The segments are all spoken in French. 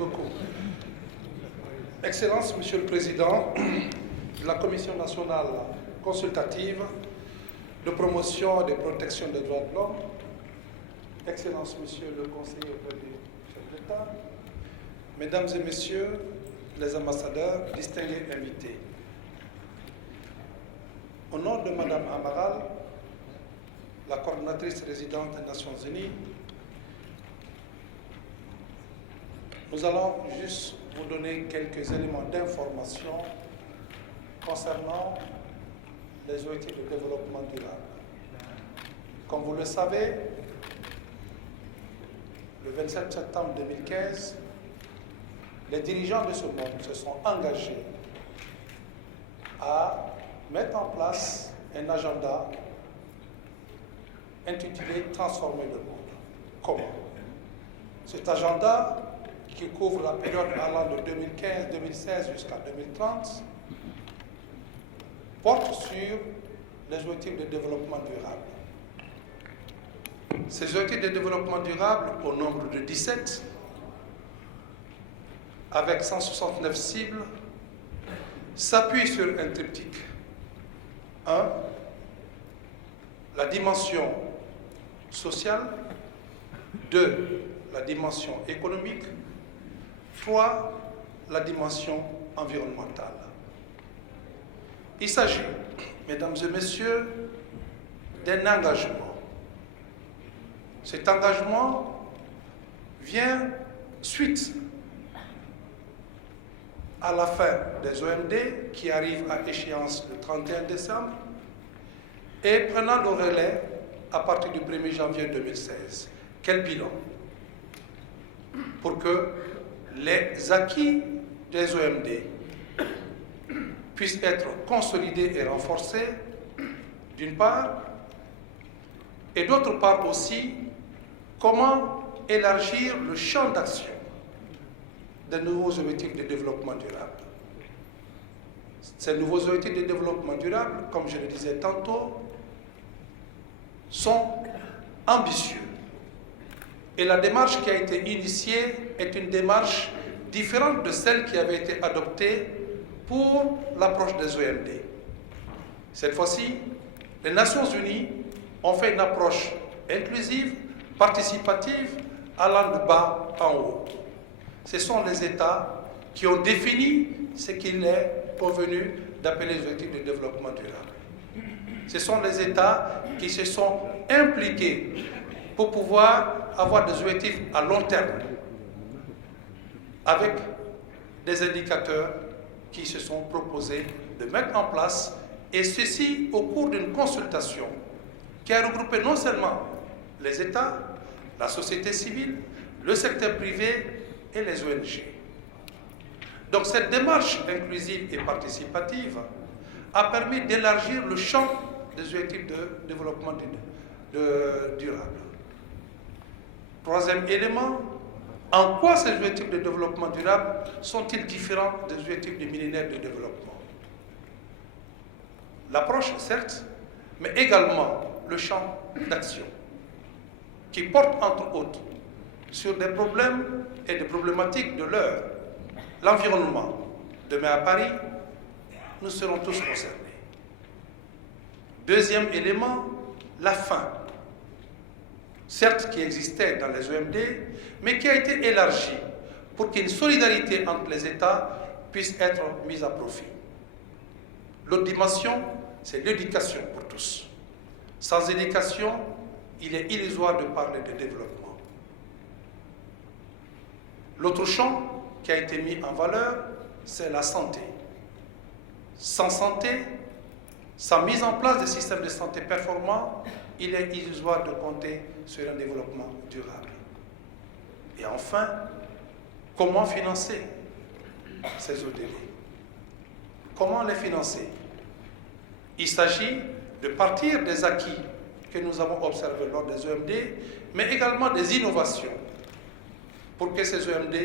Beaucoup. Excellence, Monsieur le Président de la Commission nationale consultative de promotion et de protection des droits de l'homme, Excellence, Monsieur le Conseiller auprès du chef de l'État, Mesdames et Messieurs les ambassadeurs, distingués invités. Au nom de Madame Amaral, la coordonnatrice résidente des Nations Unies, nous allons juste vous donner quelques éléments d'information concernant les objectifs de développement durable. Comme vous le savez, le 27 septembre 2015, les dirigeants de ce monde se sont engagés à mettre en place un agenda intitulé « Transformer le monde ». Comment? Cet agenda, qui couvre la période allant de 2015-2016 jusqu'à 2030, porte sur les objectifs de développement durable. Ces objectifs de développement durable, au nombre de 17, avec 169 cibles, s'appuient sur un triptyque. 1. La dimension sociale. 2. La dimension économique. 3. La dimension environnementale. Il s'agit, mesdames et messieurs, d'un engagement. Cet engagement vient suite à la fin des OMD qui arrivent à échéance le 31 décembre et prenant le relais à partir du 1er janvier 2016. Quel bilan? Pour que les acquis des OMD puissent être consolidés et renforcés, d'une part, et d'autre part aussi, comment élargir le champ d'action des nouveaux objectifs de développement durable. Ces nouveaux objectifs de développement durable, comme je le disais tantôt, sont ambitieux. Et la démarche qui a été initiée est une démarche différente de celle qui avait été adoptée pour l'approche des OMD. Cette fois-ci, les Nations Unies ont fait une approche inclusive, participative, allant de bas en haut. Ce sont les États qui ont défini ce qu'il est convenu d'appeler les objectifs de développement durable. Ce sont les États qui se sont impliqués pour pouvoir avoir des objectifs à long terme, avec des indicateurs qui se sont proposés de mettre en place, et ceci au cours d'une consultation qui a regroupé non seulement les États, la société civile, le secteur privé et les ONG. Donc cette démarche inclusive et participative a permis d'élargir le champ des objectifs de développement durable. Troisième élément, en quoi ces objectifs de développement durable sont-ils différents des objectifs du millénaire de développement? L'approche, certes, mais également le champ d'action, qui porte entre autres sur des problèmes et des problématiques de l'heure. L'environnement. Demain à Paris, nous serons tous concernés. Deuxième élément, la faim. Certes, qui existait dans les OMD, mais qui a été élargie pour qu'une solidarité entre les États puisse être mise à profit. L'autre dimension, c'est l'éducation pour tous. Sans éducation, il est illusoire de parler de développement. L'autre champ qui a été mis en valeur, c'est la santé. Sans santé, sans mise en place des systèmes de santé performants, il est illusoire de compter sur un développement durable. Et enfin, comment financer ces ODD? Comment les financer? Il s'agit de partir des acquis que nous avons observés lors des OMD, mais également des innovations pour que ces OMD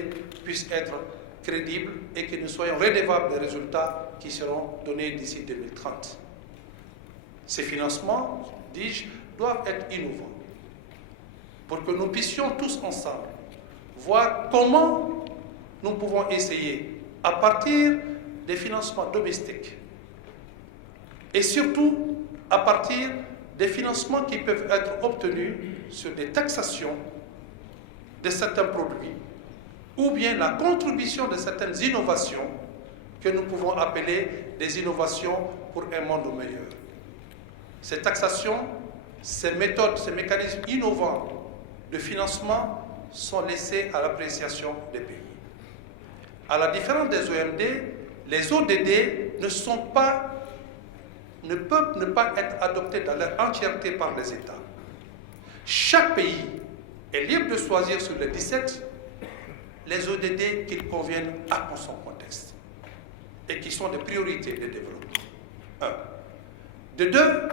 puissent être crédibles et que nous soyons redevables des résultats qui seront donnés d'ici 2030. Ces financements, dis-je, doivent être innovants pour que nous puissions tous ensemble voir comment nous pouvons essayer, à partir des financements domestiques, et surtout à partir des financements qui peuvent être obtenus sur des taxations de certains produits, ou bien la contribution de certaines innovations que nous pouvons appeler des innovations pour un monde meilleur. Ces taxations, ces méthodes, ces mécanismes innovants de financement sont laissés à l'appréciation des pays. À la différence des OMD, les ODD ne peuvent ne pas être adoptés dans leur entièreté par les États. Chaque pays est libre de choisir sur les 17 les ODD qu'il conviennent à son contexte et qui sont des priorités de développement. 1. De 2,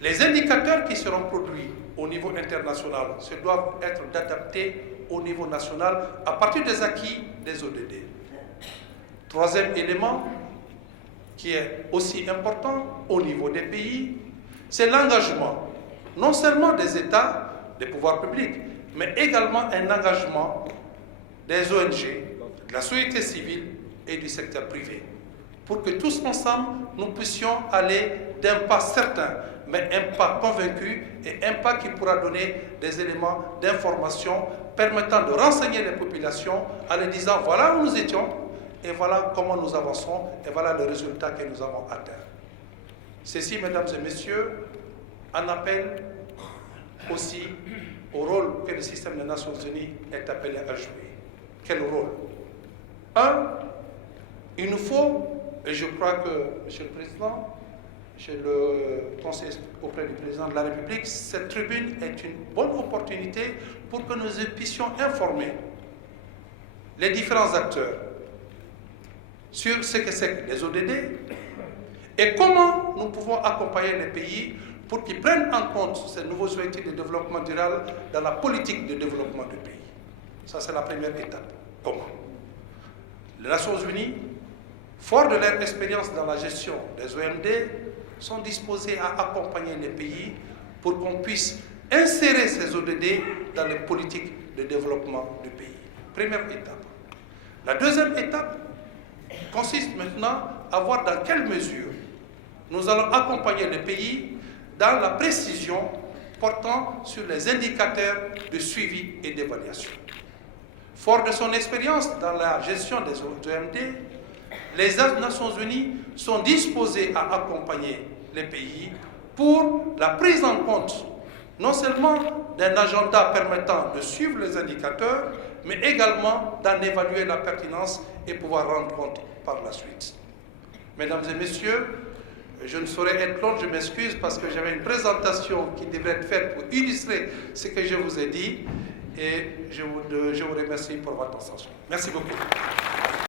les indicateurs qui seront produits au niveau international se doivent être adaptés au niveau national à partir des acquis des ODD. Troisième élément, qui est aussi important au niveau des pays, c'est l'engagement, non seulement des États, des pouvoirs publics, mais également un engagement des ONG, de la société civile et du secteur privé, pour que tous ensemble, nous puissions aller d'un pas certain, mais un pas convaincu et un pas qui pourra donner des éléments d'information permettant de renseigner les populations en leur disant voilà où nous étions et voilà comment nous avançons et voilà le résultat que nous avons atteint. Ceci, mesdames et messieurs, en appelle aussi au rôle que le système des Nations Unies est appelé à jouer. Quel rôle? 1. Il nous faut, et je crois que, Monsieur le Président, je le conseille auprès du Président de la République, cette tribune est une bonne opportunité pour que nous puissions informer les différents acteurs sur ce que c'est que les ODD et comment nous pouvons accompagner les pays pour qu'ils prennent en compte ces nouveaux objectifs de développement durable dans la politique de développement du pays. Ça, c'est la première étape. Comment? Les Nations Unies, fort de leur expérience dans la gestion des OMD, sont disposées à accompagner les pays pour qu'on puisse insérer ces ODD dans les politiques de développement du pays. Première étape. La deuxième étape consiste maintenant à voir dans quelle mesure nous allons accompagner les pays dans la précision portant sur les indicateurs de suivi et d'évaluation. Fort de son expérience dans la gestion des OMD, les Nations Unies sont disposées à accompagner les pays pour la prise en compte non seulement d'un agenda permettant de suivre les indicateurs, mais également d'en évaluer la pertinence et pouvoir rendre compte par la suite. Mesdames et messieurs, je ne saurais être long, je m'excuse parce que j'avais une présentation qui devrait être faite pour illustrer ce que je vous ai dit et je vous remercie pour votre attention. Merci beaucoup.